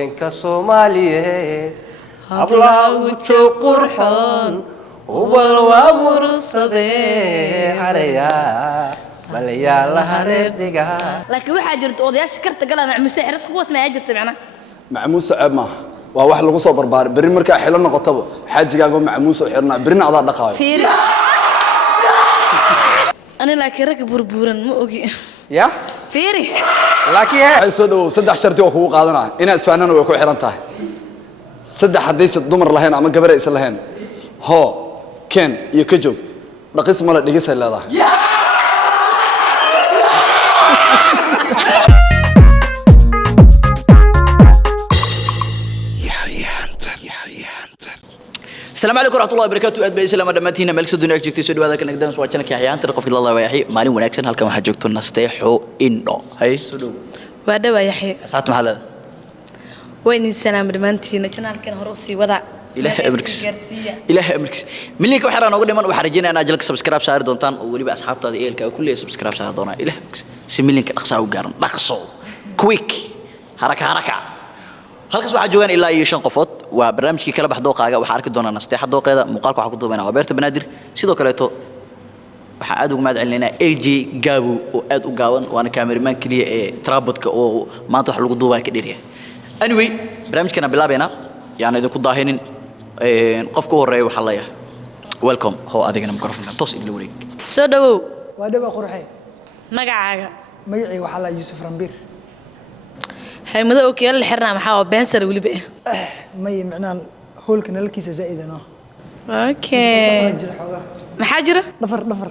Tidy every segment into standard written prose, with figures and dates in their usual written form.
haweenka Soomaaliyeed hablaha ujo qurxoon ubal waa mursadee araya balaya la hareediga laakiin waxa jirto odayaasha karta galaa macmuuse xiras kuwaas ma ay jirto macna macmuuse ceeb ma waa wax lagu soo barbaar bari marka xilo noqotaba xajigaaga macmuuse xirna barina adaa dhaqaayo fiir ana laakiin rag burburan ma ogi ya fiiri laakiin ay soo dhaw saddex sharti oo kugu qaadanaa ina isfaanana way ku xiran tahay saddex hadaysa dumar lahayn ama gabar aysan lahayn ho ken iyo ka joog dhaqis mala dhigisay leedahay السلام عليكم ورحمة الله وبركاته أدب السلام دمتينا ملك الدنيا جكتي سود هذا كنا قدام سواجنا كحيان ترى قفل الله ويحيي مالي ونكسن هالكم حجكتو نستيحو إنه هاي سودو وهذا ويحيي ساعات محل وين السلام دمتينا كنا كنا هروسي وضع إله أمريكس إله أمريكس من اللي كوحرنا نقول من وحرجينا أنا أجلك سبسكرايب شهر دونتان ولي بأصحاب تادي إلك كل سبسكرايب شهر دونا إله أمريكس سميلين كأقصى وقارن نقصو كويك حركة halkaas waxa joogan ilaa iyo 5 qofood waa barnaamijkii kala bax dooqaaga waxa arki doonaa nasteexa dooqeeda muuqaalka waxa ku duubayna waa beerta banaadir sidoo kale to waxa aad ugu mahadcelinaa AJ Gabu oo aad u gaaban waana cameraman kaliya ee trabodka oo maanta wax lagu duubay ka dhiriya anyway barnaamijkana bilaabeena yaana idinku daahinin qofka horeeyo waxa la yahay welcome how adigana microphone toos idil wareeg soo dhawow waa dhawa qurxay magacaaga magacii waxa la Yusuf Rambiir هاي ماذا أوكي اللي حرنا محاو بنسر ولي بقى مي معناه هول كنا لكيس زائد أنا أوكي محاجرة نفر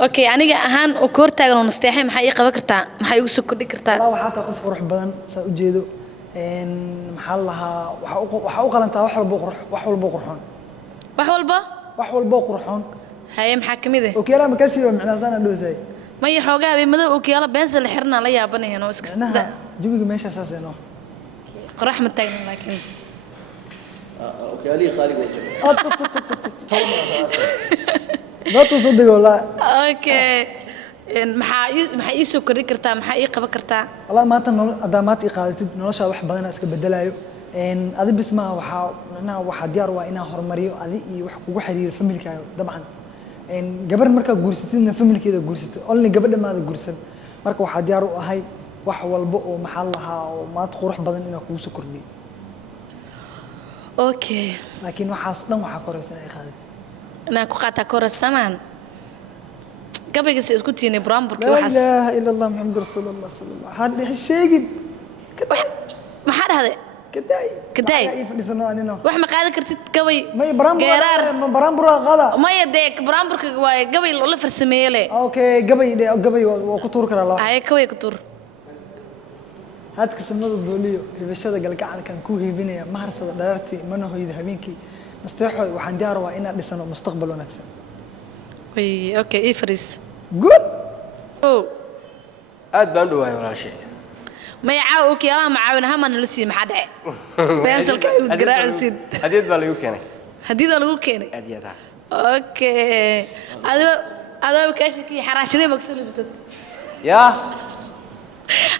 أوكي أنا أهان وكورتا قالوا نستحي محقيقة بكرتا محقيقة سكر كرتا لا وحتى قف روح بدن سأجيده إن محلها وحقوق أنت وحول بقرحون وحول بقرحون هاي محاكم إذا أوكي لا مكسي معناه زانا دوزاي ما يحوجها بماذا أوكي يلا بنزل اللي حرنا ليا بني هنا واسكت جيبي ماشي أساسا إنه قرح متجن لكن اوكي علي خالي ما تصدق والله أوكي محقيقة سكر كرتا محقيقة بكرتا والله ما تن أدامات إقالتي نلاش واحد بدنا أسكت بدلايو إن أذي بسمع معناه واحد ديار وإنا هرمريو أذي وحرير في ملكه طبعا إن قبل مركا جورستين في ملك كذا جورست قلني قبل ما هذا جورست مركا واحد يارو هاي وحول بق ومحلها وما تروح بدن إنك وسكر بي أوكي لكن وحاصلنا وحكورس أنا خالد أنا كقطع كورس سمان قبل جس اسكتيني برامبرك لا إله إلا الله محمد رسول الله صلى الله عليه وسلم هذا الشيء ما حد هذا كداي وإحنا قاعدة كرتي قوي ما برامبر غلا ما يديك برامبر قوي ولا فرسمية لي أوكي قوي وكتور كلا الله هاي قوي كتور هاد كسمة الدولية البشرة قال كعل كان كوهي بني مهرسة درارتي منه هو يذهبينكي نستحوا وحنديار وإنا لسنا مستقبل ونكسب وي أوكي إيه فريس قول أو aad baan dhawahay walaal shay ما يعاو أوكي أنا معاون هم أنا لسي ما حد بينسل كاي وتقرأ السيد hadiyad baa lagu keenay هديد ولا كيني hadiyada أوكي هذا كاشكي حراشني مكسل بست ya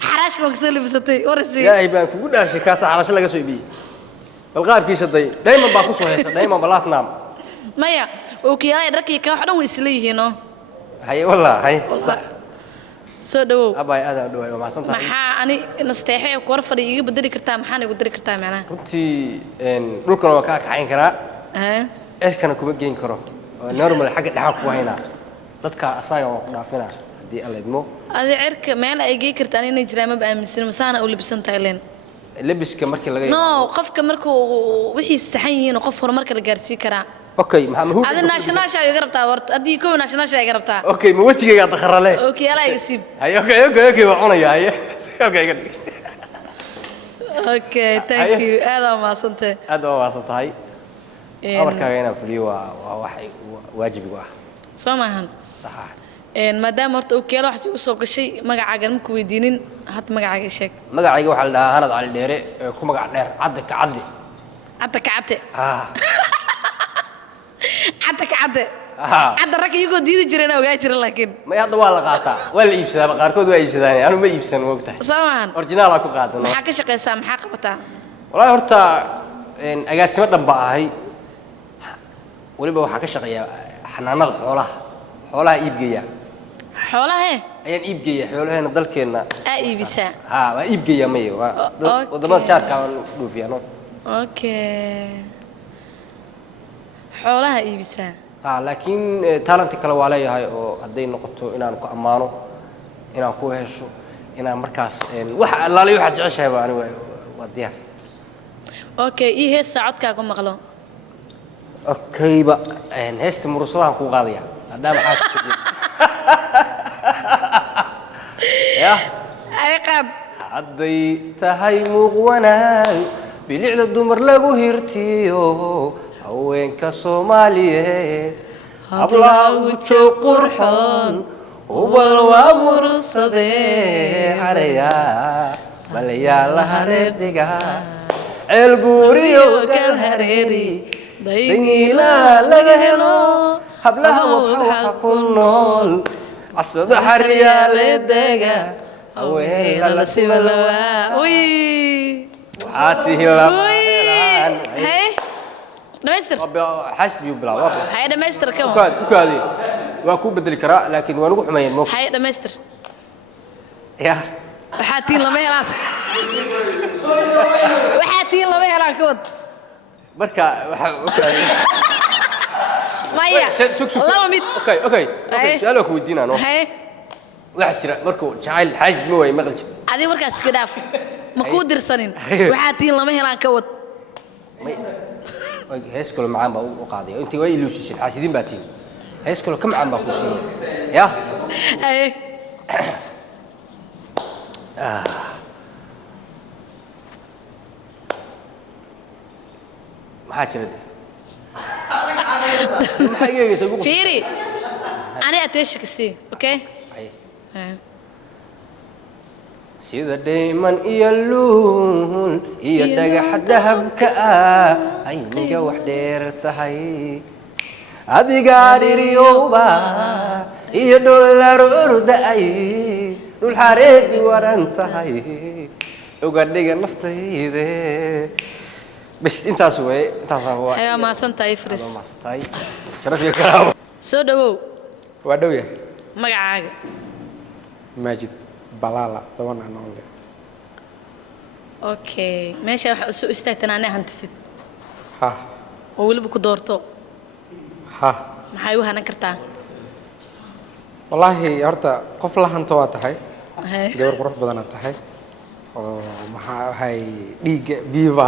حراش مكسل بستي ورسي ilaahay baan kugu dhaashay kaas xarasho laga soo iibiyay bal qaabkiisa day dayman baa ku soo haysa dayman balaatnaam مايا أوكي أنا دركي كواحد ويسليه هنا haye wallahi soo dhawow abay aad u dhawaay ma santahay maxaa ani nasteexay ku war fadhi iga bedeli kartaa maxaan igu diri kartaa macnaha runtii dhulkana waa ka kacayn karaa cirkana kuma geyn karo normal xagga dhaxal ku hayna dadka asaga oo dhaafina hadii alla idmo adi cirka meel ay geey kartaa inay jiraan ma aaminsan masaana u libsan tahay leen labiska markii laga no qofka markuu wixii saxan yihiin qof horumarka la gaarsiin karaa okay maxaa adi national shaa iga rabtaa warta adii koow national shaa iga rabtaa okay ma wajigayga dakharale okay ala iga siib haye okay waa cunaya haye okay iga dhig okay thank you aad ma santay aad waa santahay amarkaaga inaan fuliyo waa wax waajibigu ah soo maahan sax maadaama horta uu keelo wax soo gashay magacaaga ma ku weydiinin had magacaaga sheeg magacayga waxa la dhahaa Hanad Cali Dheere ku magac dheer cadde ka cadde cadde ka cadde ah cadde ka cadde hadda rag iyagoo diidi jireen ogaa jira laakiin ma hadda waa la qaataa waa la iibsadaa qaarkood waa iibsadaan anu ma iibsan moogtahay soomaan original ku qaadano maxaa ka shaqeysaa maxaa qabataa walahi horta agaasimo dhan baa ahay waliba waxaa ka shaqeeyaa xanaanada xoolaha iibgeeya xoolaha ayaan iibgeeya xoolaheena dalkeena iibisaa waa iibgeeya mayo waa wadamada jaarka aan dhoofiyaano okay xoolaha iibisaa laakiin talent kale waa leeyahay oo hadday noqoto inaan ku ammaano inaan ku hesho inaan markaas wax allaale waxa jeceshahay baa aniga waa diyaar okay ii hees saacadkaaga maqlo okay ba heesta murusadahan ku qaadaya hadda maxaa ku jira ya ay qab hadday tahay muuq wanaag bilicda dumar lagu hirtiyo haweenka Soomaaliyeed hablaha ugu qurxoon ubal waa mursadee haraya balaya la hareediga ceel guuriyo kal hareeri daynila laga helo hablaha waxa ku nool asada xariyaale dega haweenka la sibalawaa uy waati la hey دمستر حسبي وبلا والله هاي دمستر كم وكادي واكو بدل كرا لكن وانا نقول حماين موك هاي دمستر يا وحاتين لما يلعب وحاتين لما يلعب كود بركة مايا الله ميت اوكي سؤالك ودينا نو هاي واحد جرا مركو جعل حاج موي مقل جد هذه مركز اسكداف مكو درسنين وحاتين لما يلعب كود هيس كل معان بقى وقاضي انت وين لوشيش حاسدين باتين هيس كل كم عام بقى يا اي ما حاجه فيري انا اتشك سي اوكي sida dayman iyo luul iyo dhagax dahabka ay niga wax dheer tahay adiga dhiriyowba iyo dollar urday dul xareedi waran tahay uga dhiga naftayde bas intaas way ayaa ma santahay fris ma santahay sharaf iyo karaamo soo dhawow waa dhaw yahay magacaaga maajid balala daban aan oole okay meesha waxa soo istaagtana aan hantisid ha oo waliba ku doorto ha maxay u hanan kartaa wallahi horta qof la hanto waa tahay gabar qurux badan tahay oo maxaa hay dhiiga biiba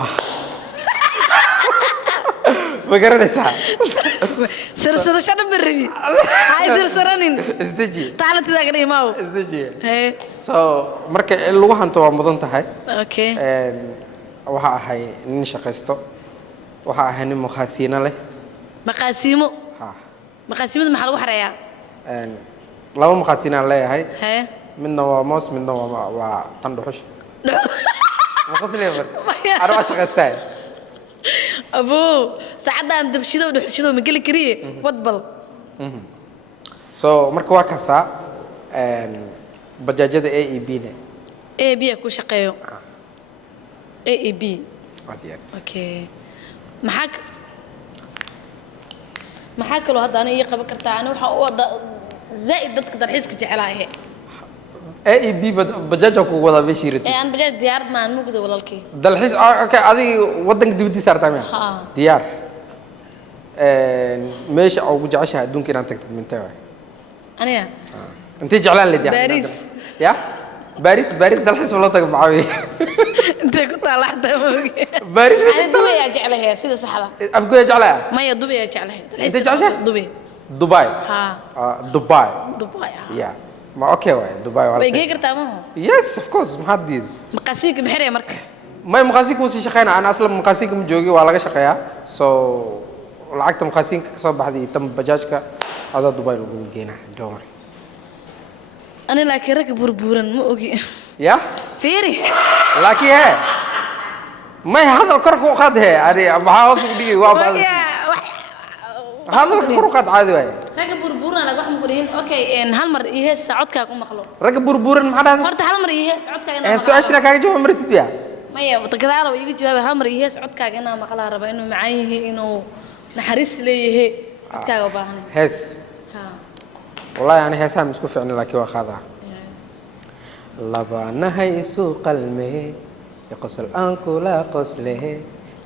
ma garanaysaa سرسرة بربي هاي سرسرانين isdeji تعال تذاكر إماو isdeji هاي so marka lagu hanto waa mudan tahay أوكي waxa ahay nin shaqaysto waxa ahay nin mukhasiina leh مقاسيمو ha مقاسيمو محل وحريا laba mukhasiina leeyahay هاي midna waa moos midna waa tan dhuxush ma qoslee mar ana waa shaqaystaa أبو سعدان دبشيدو دبشيدو مقلي كريه وضبل so marka waa kaasa bajaajada AEB ne AEB ku shaqeeyo AEB adiyan okay maxaa kale hadda aniga qaban kartaa ana waxa oo زائد dadka dalxiiska jecelahay AEB bajaaja ku wada beeshirti aan bajaaj diyaarad ma aan mugdo walaalkii dalxiis okay adiga wadanka dibadiisa artaa ma diyaar meesha ugu jeceshahay adduunka inaad tagtid mintee waay aniga intii jeclaan leedahay Paris ya Paris dalxiis wala tag macaawi intee ku taalaxdaa moogi Paris ana Dubai ayaa jecelahay sida saxda afku jeclaa maya Dubai ayaa jecelahay inta jeceshahay Dubai ha Dubai ya ما اوكي واي دبي ولا ويجي كرتا ما يس اوف كورس ما حد يد مقاسيك محريه مركه ما مقاسيك وسي شقينا انا اصلا مقاسيك مجوغي waa laga shaqeeyaa so lacagta maqaasiinka ka soo baxday tan bajaajka ada Dubai lagu geena doomar ana laakiin rag burburan ma ogi ya fiiri laakiin he ma hadal kor ku qaad he ari waxa hoos u dhigay waa baad هذا كروقات عادي واي ragga burburna laga wax ma ku dhihin okay hal mar ii hees socodkaaga u maqlo رجع بربورن ما حدا horta hal mar ii hees socodkaaga inaan maqlo سؤال شنو كاجي جوا مرتد يا maya gadaal oo iga jawaab hal mar ii hees socodkaaga inaan maqlaa raba inuu macaan yahay inuu naxariis leeyahay codkaaga u baahan هس ha والله يعني هسام مسكو فعلا لك وخذها لبانا هي سوق المه يقصل أنكو لا قصله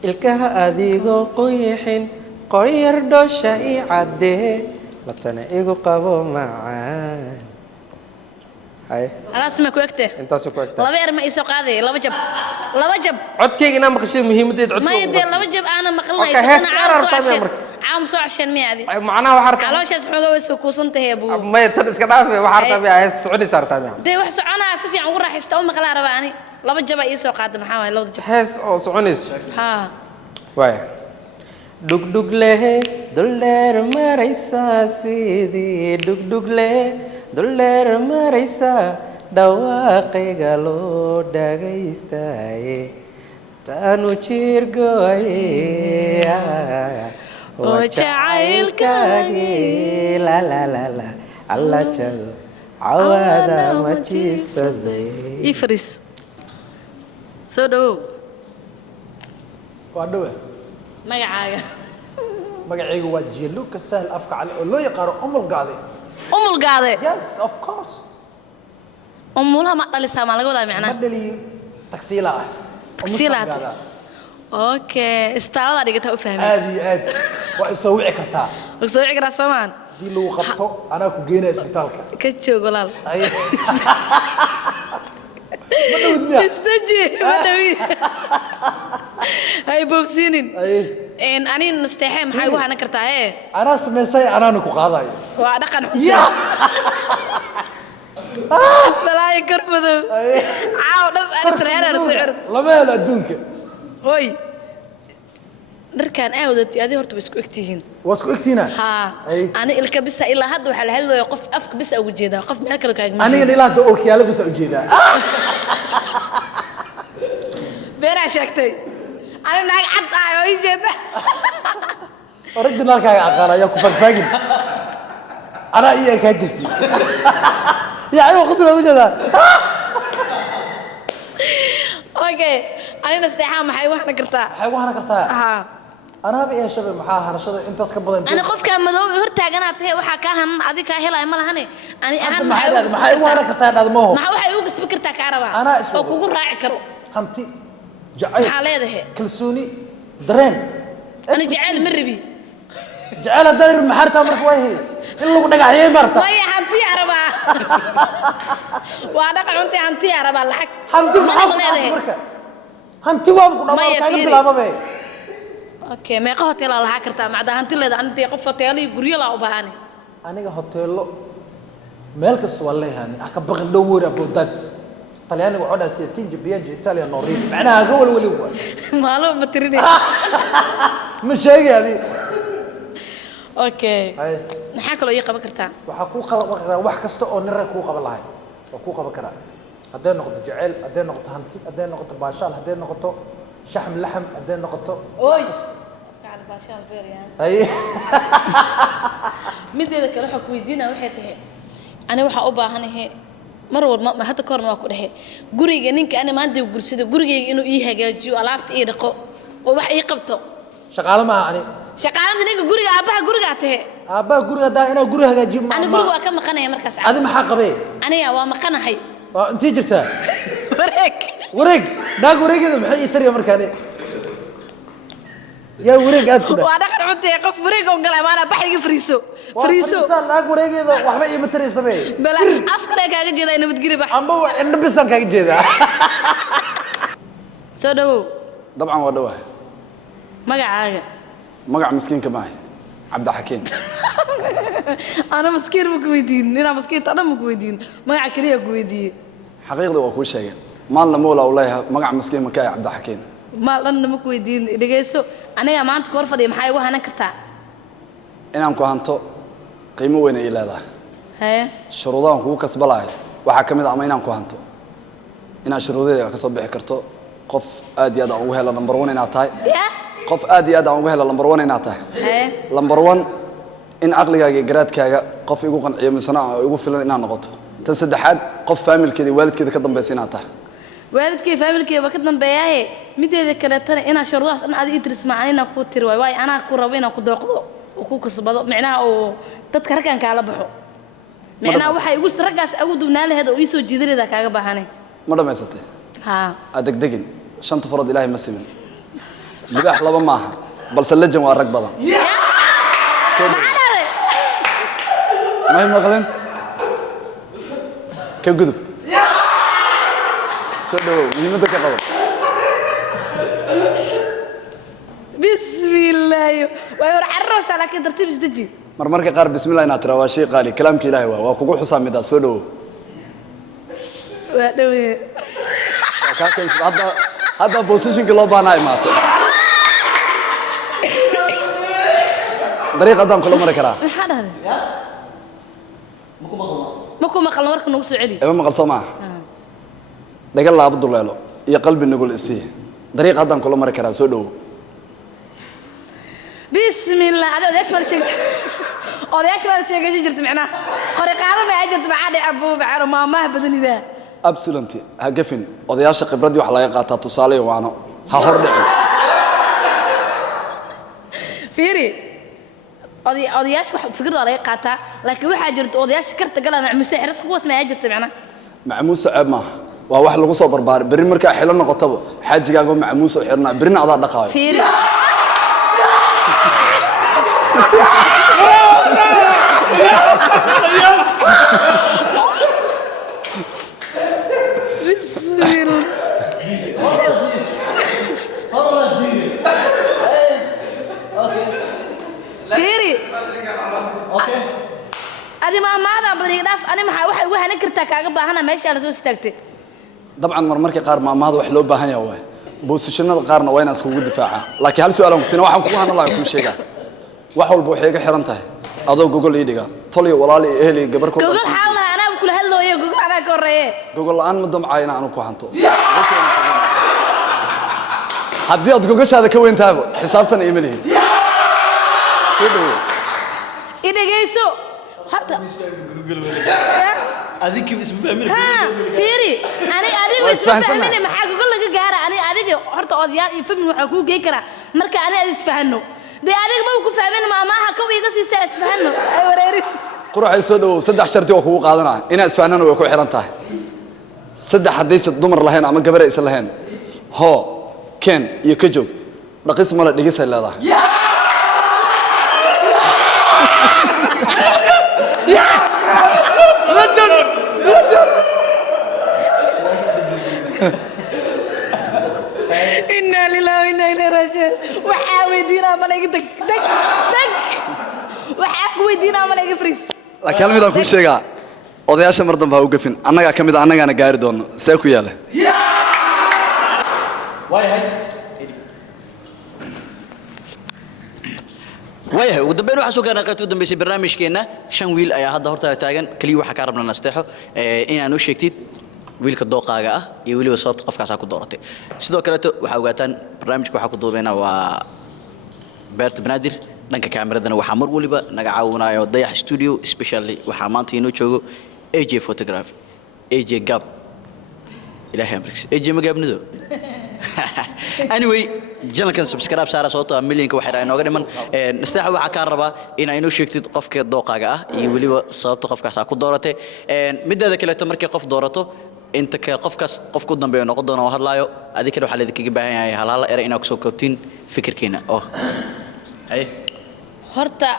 الكها أذيقو قيحين قير دوشا عده لبتنا إيقو قبو معان هاي خلاص ما كوكته انت سكوكتا laba yar ma ii soo qaaday laba jab عدكي إنا مقشي مهمة عدكي ما يدي laba jab ana maqlay Okay, hees dheer aad tahay marka. caam soo cashan miyaadi معناها وحرت calooshaas xogaa way soo kuusantahay buu ما يتنس كدافع وحرت بيها سعودي صار تامي dee wax soconaa si fiican ugu raaxaysta oo maqlaa raba ani laba jab ii soo qaaday maxaa waay laba jab هس أو سعونيس ha واي دق دق له دولار مريسا سيدي دق دق له دولار مريسا دواقي قالوا داغيستاي تانو تشيرغوي وجعيلكاغي لا لا لا لا الله جل عوادا ما تشيسدي ii fariis soo dhawow waa dhawe magacaaga magacaygu waa jeelo ka sahal afka cali oo loo yaqaano umul gaade umul gaade yes of course umulaha ma dhalisaa ma laga wadaa ma macnaa dhali taksiila ah Taksiila ah. okay istaalada dhigata u fahmay aad iyo aad waa isoo wici kartaa oo soo cigra Soomaan hadii lagu qabto anaa ku geynaa isbitaalka ka joog walaal Ay. ma dhawid miya istaji ma dhawi hay bobsinin Ay. ani nasteexay maxay ugu hanan kartaa ee anaa samaysay anaana ku qaadayo waa dhaqan ya balaay karmadow Ay. caaw dhan arsreerar soo cir lama helo adduunka hoy dharkan aawdati adi horta isku egtihiin waa isku egtiina ha Ay. ani ilka bisa ilaa hadda waxa la hadlayo qof afka bisa ugu jeeda qof meel kale kaaga anigana ilaa hadda ookiyaalo bisa ujeedaa beeraa sheegtay ani naag cad ah oo ii jeeda originalkaaga aqaan ayaa ku fagfaagin anaa iyo kaa jirti yaa qosla ujeedaa okay ani nasteexaa maxay wax kartaa waxay ugu hana kartaa ha anaaba iyo shabe maxaa harashada intaas ka badan ani qofka madow hor taaganaad tahay waxa ka hanan adiga ka helay ma lahane ani ahaan maxay ugu hana kartaa dhadmaho maxaa waxay ugu kasbi kartaa ka araba Anaa isoo- oo kugu raaci karo hanti jacayl maxaa leedahay kalsooni dareen ani jacayl ma rabi jacayl haddaan irin maxaa rabtaa marka waa hay in lagu dhagaxiyey marta maya hanti araba waa dhaqan cunti hanti araba lacag hanti maxaa ku leedahay dhacay marka hanti waa ku dhamaa Maya, taaga fiiri. bilaababe okay meeqa hotel la lahaa kartaa macda hanti leedahay anti qof hotel iyo guryo la u baahan aniga hoteelo meel kasta waa leeyahay aka baqin dhow wora boodad talyaaniga wuxuu dhahay setinja biyaja italia noriif macnaha ga walwali waa maalo ma tirinay ma sheegi adi okay hay maxaa kaloo ii qaban kartaa waxaa kuu qaban karaa wax kasta oo nin rag kuu qaban lahay waa kuu qaban karaa hadday noqoto jacayl hadday noqoto hanti hadday noqoto baashaal hadday noqoto shaxm laxm hadday noqoto oy afkaad baashaal beeriyaan hay mideeda kale waxa ku weydiinaa waxay tahay ani waxa u baahanahay mar walba ma hadda korna waa ku dhahay guriga ninka ani maanta uu gursado gurigeyga inuu ii hagaajiyo alaabta ii dhaqo oo wax ii qabto shaqaale maaha ani shaqaalada ninka guriga aabaha guriga tahay aabbaha guriga haddaa inaa guri hagaajiyo ani guriga waa ka maqanaya markaas adi maxaa qabee aniga waa maqanahay waa intii jirtaa wareeg wareeg naag wareegeeda maxay ii tariya markaani yaa wareeg aad ku dha waa dhaqan cunta qof wareeg oo galay maana baxayga friiso friiso naag wareegeeda waxba iima taraysa be bala afkale kaaga jeeda nabadgeli bax amba indho bisaan kaaga jeedaa soo dhawow dabcan waa dhawahay magacaaga magac miskiinka maahay cabdixakiin ana maskiin ma ku weydiin inaa maskiinta dhan ma ku weydiin magaca kaliya ku weydiiyey xaqiiqda waa kuu sheegeen maalna mawla u leeyahay magac miskiin ma ka ah cabdixakiin maal dhanna ma ku weydiin dhegeyso aniga maanta ka hor fadhiya maxaa igu hanan kartaa inaan ku hanto qiimo weyn ay leedahay haye shuruudahan kugu kasbalahay waxaa ka mid ah ama inaan ku hanto inaad shuruudadeeda ka soo bixi karto qof aad iyo aad aan ugu helo number 1 inaad tahay ya qof aad iyo aad aan ugu helo number 1 inaad tahay haye number 1 in aqligaaga garaadkaaga qof igu qanciyo misana igu filan inaan noqoto tan saddexaad qof familkeeda waalidkeeda ka dambaysa inaad tahay waalidkay familkayba ka dambeeyay mideeda kale tan ina shuruudaas in aad idris macaanina ku tiri way ana ku rabo inaan ku dooqdo oo ku kasbado micnaha oo dadka raggan kala baxo micnaha waxa igu raggaas ugu dubnaan lahayd oo ii soo jiidanayda kaaga baahanay ma dhamaysatay ha adagdagin shanta farad ilaahay ma simin libaax laba maaha balse lajan waa rag badan ما هي مغلن كجذب سدوا مهمتك يا قبل بسم الله ويور عرس على كده ترتيب زدجي مرمرك قارب بسم الله ناترا وشيء قالي كلامك إلهي وكوكو حسام مدا سدوا ودوي كاكيس هذا بوزيشن كلوبا ناي ماته طريقة دام كل مرة كرا مكو مقال مركن نو سعودي ايوه مقال سمع دغ الله عبد الله يا قلبي نقول اسي طريق هدان كل مره كرا سو دو بسم الله هذا ايش ما شيء ايش ما شيء جرت معنا قرقاده ما اجت بعد ابو بعر ما بدن ذا ابسولنتي هقفن odayaasha khibradii wax laga qaataa tusaale waano ha hor dhicin fiiri odayaasha wax fikrada laga qaataa laakiin waxa jirta odayaasha karta galaa macmuus xiriis kuwaas ma jirta macna macmuus ceeb ma waa wax lagu soo barbaar bari marka xilo noqotaba xaajigaaga macmuus oo xirna birina adaa dhaqaayo fiiri هذه ما هذا بدي داف أنا ما واحد نكرتها كعقبة هنا ماشي على زوج تكتي طبعا مرمرك قار ما هذا وحلو بهني هو بوسشنا القارن وين اسكو دفاعه لكن هل سؤالهم سنه waxaan ku qahan Allah ku sheega wax walba waxay ka xiran tahay adoo Google ii dhiga taliyo walaali ehli gabar ku Google xaalna ana kula hadlooyo Google ana ka horeeyay Google aan ma damcayna aan ku hanto haddii aad Google shaada ka weyntaabo xisaabtan email sidoo idageyso hatta adiki isma fahmin fiiri adiga isma fahmin maxaa Google laga gaara adiga horta odayaal iyo fahmin waxa ku geey kara marka is fahano de adiga ma ku fahmin maamaha ka wiiga si is fahano ay wareeri quraxay soo dhaw saddex sharti oo kugu qaadanaa ina isfahanana way ku xiran tahay saddex hadaysa dumar lahayn ama gabar ay lahayn ho ken iyo ka joog dhaqis mala dhigis ay leedahay إنا لله وإنا إليه راجعون وحاوي دينا ملاك دك وحاوي دينا ملاك فريس laakiin hal mid aan ku sheegaa odayaasha mar dambe ha u gafin annaga kamid annagaana gaari doono see ku yaala waayahay ugu dambeyn waxaa soo gaarnay qaybta ugu dambeysay barnaamijkeena 5 wiil ayaa hadda horta taagan kaliya waxa ka rabnaa nasteexo inaan u sheegtid wiilka dooqaaga ah iyo waliba sababta qofkaas ku dooratay sidoo kale waxa ogaataan barnaamijka waxa ku duubeena waa beerta banaadir dhanka kaameradana waxa mar waliba naga caawinayo dayax studio especially waxa maanta inoo joogo AJ photography AJ gab ilaahay amriks AJ magabnido anyway channelkan subscribe saara soo taa milyanka waxa inooga dhiman nasteexa waxa ka rabaa in ay inoo sheegtid qofka dooqaaga ah iyo waliba sababta qofkaas ku dooratay mideeda kale markii qof doorato inta ka qofkaas qofku dambeeyo noqon doona oo hadlaayo adikana waxa leedkiga baahan yahay halaala era inaad soo koobtiin fikirkeena oo ay horta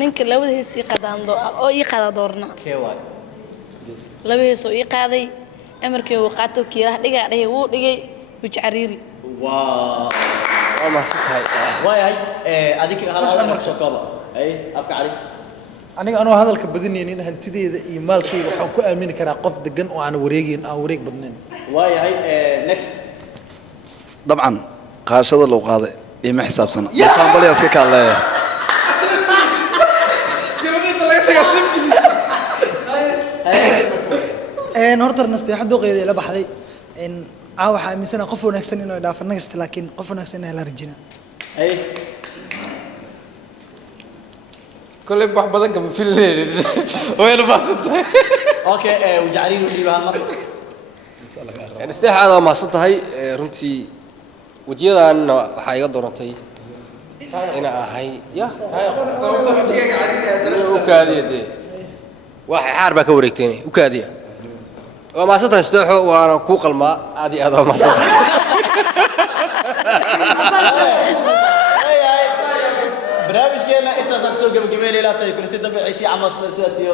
ninka labadiisa qadaando oo ii qada doorna keeway labadiisa ii qaaday amarkii uu qaato kiiraha dhigay wuu dhigay wajariiri waa ma sutay waayahay adikana halaala era soo kooba ay afka cali aniga anoo hadalka badinaynin hantideeda iyo maalkayga waxaan ku aamini karaa qof degan oo aan wareegin aan wareeg badnayn waayahay next dabcan qaashada loo qaaday iyo ma xisaabsana saambaliyaas ka kaalaya horta nasteexo dooqeeda la baxday caawa waxaa aaminsana qof wanaagsan inuu dhaafo nagasta laakiin qof wanaagsan inay la rajina كل بح بدن كم في الليل وين باصت اوكي وجعليني اللي بها مره يعني استيح هذا ما صنتهاي رنتي وجيدان waxaa iga doorantay ina ahay ya sababta wajiga cariir u kaadiyade wax xaar ba ka wareegtay u kaadiya waa ma santahay steexo waana ku qalmaa aad iyo aad ma santahay برنامجنا انت سoo gabagabeeyay ilaa tay kulti dambe ciisi ama sidaas iyo